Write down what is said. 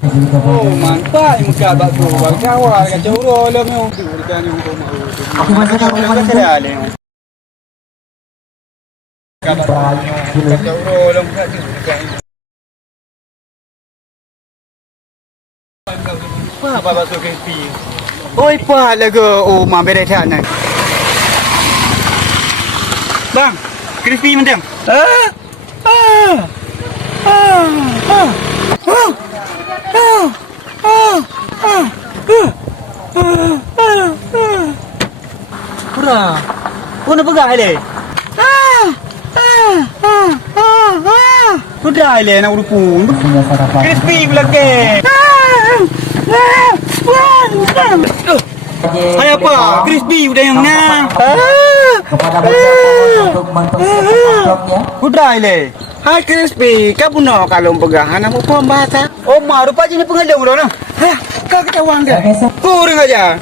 Oh, mantap yung magkabag ko. Wag ka, wag ka, churo. Alam mo, tiwurikan yung kumauto. Ako ba sa Wala ka sa dali yung kabag yung churo. Alam ka, tiwurikan yung papapasok yung pi. Oy, palaga. Oh, maberetan na. Bang, crispy man dyan. Pura, ano ba gahali? Pura gahali na urupun. Crispy lagi. Ay apa? Crispy udah yang na. Kepada bocah untuk bentuk sepak Pura gahali. Hai crispy, kamu no kalau pegangan aku pun bahasa. Oh, maru pa jenis pengadang udah no. Hah, kau ketahuan ke? Kurang aja.